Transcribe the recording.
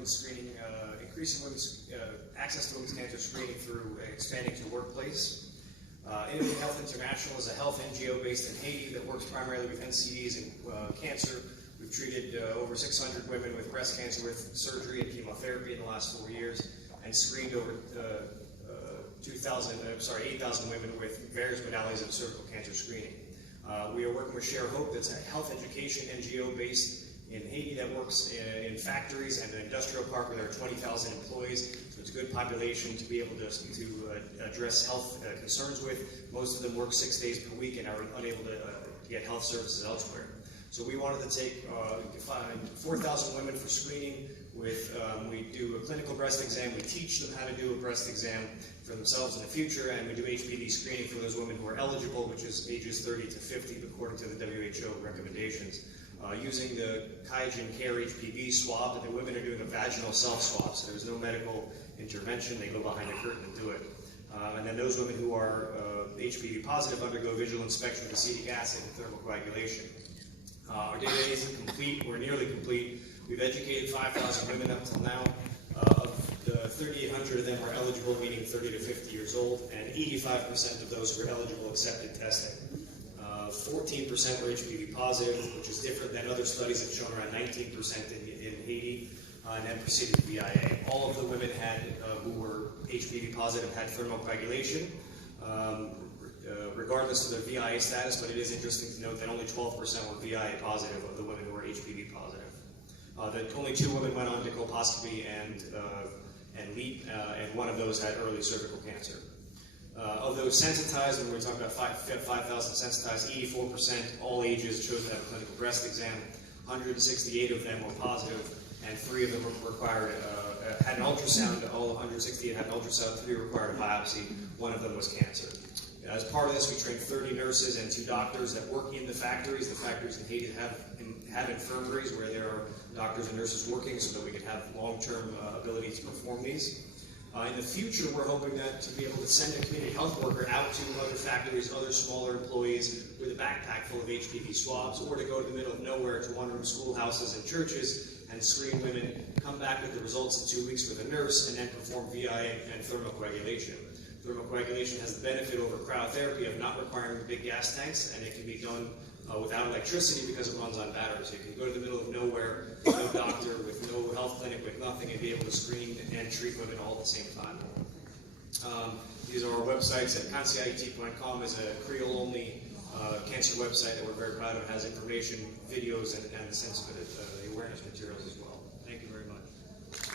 women's screening, increasing women's access to women's cancer screening through expanding to the workplace. Innovative Health International is a health NGO based in Haiti that works primarily with NCDs and cancer. We've treated over 600 women with breast cancer with surgery and chemotherapy in the last 4 years, and screened over 8,000 women with various modalities of cervical cancer screening. We are working with Share Hope, that's a health education NGO based in Haiti that works in factories and an industrial park where there are 20,000 employees. So it's a good population to be able to address health concerns with. Most of them work 6 days per week and are unable to get health services elsewhere. So we wanted to take 4,000 women for screening. We do a clinical breast exam. We teach them how to do a breast exam for themselves in the future, and we do HPV screening for those women who are eligible, which is ages 30 to 50, according to the WHO recommendations. Using the QIAGEN Care HPV swab, and the women are doing a vaginal self-swab, so there's no medical intervention. They go behind a curtain and do it. And then those women who are HPV positive undergo visual inspection with acetic acid and thermocoagulation. Our data isn't complete. We're nearly complete. We've educated 5,000 women up till now. Of the 3,800 of them were eligible, meaning 30 to 50 years old, and 85% of those who were eligible accepted testing. 14% were HPV positive, which is different than other studies have shown around 19% in Haiti, and then proceeded to VIA. All of the women who were HPV positive had thermocoagulation, regardless of their VIA status, but it is interesting to note that only 12% were VIA positive of the women who were HPV positive. Only 2 women went on to colposcopy and LEAP, and one of those had early cervical cancer. Of those sensitized, and we're talking about 5,000 sensitized, 84%, all ages, chose to have a clinical breast exam. 168 of them were positive, and 3 of them had an ultrasound. All 168 had an ultrasound, 3 required a biopsy. 1 of them was cancer. As part of this, we trained 30 nurses and 2 doctors that work in the factories. The factories in Haiti have infirmaries where there are doctors and nurses working so that we can have long-term ability to perform these. In the future, we're hoping to be able to send a community health worker out to other factories, other smaller employees with a backpack full of HPV swabs, or to go to the middle of nowhere to one-room schoolhouses and churches and screen women, come back with the results in 2 weeks with a nurse, and then perform VIA and thermocoagulation. Thermocoagulation has the benefit over cryotherapy of not requiring big gas tanks, and it can be done without electricity because it runs on batteries. You can go to the middle of nowhere with no doctor, with no health clinic, with nothing, and be able to screen and treat women all at the same time. These are our websites. At canciait.com is a Creole-only cancer website that we're very proud of. It has information, videos, and the awareness materials as well.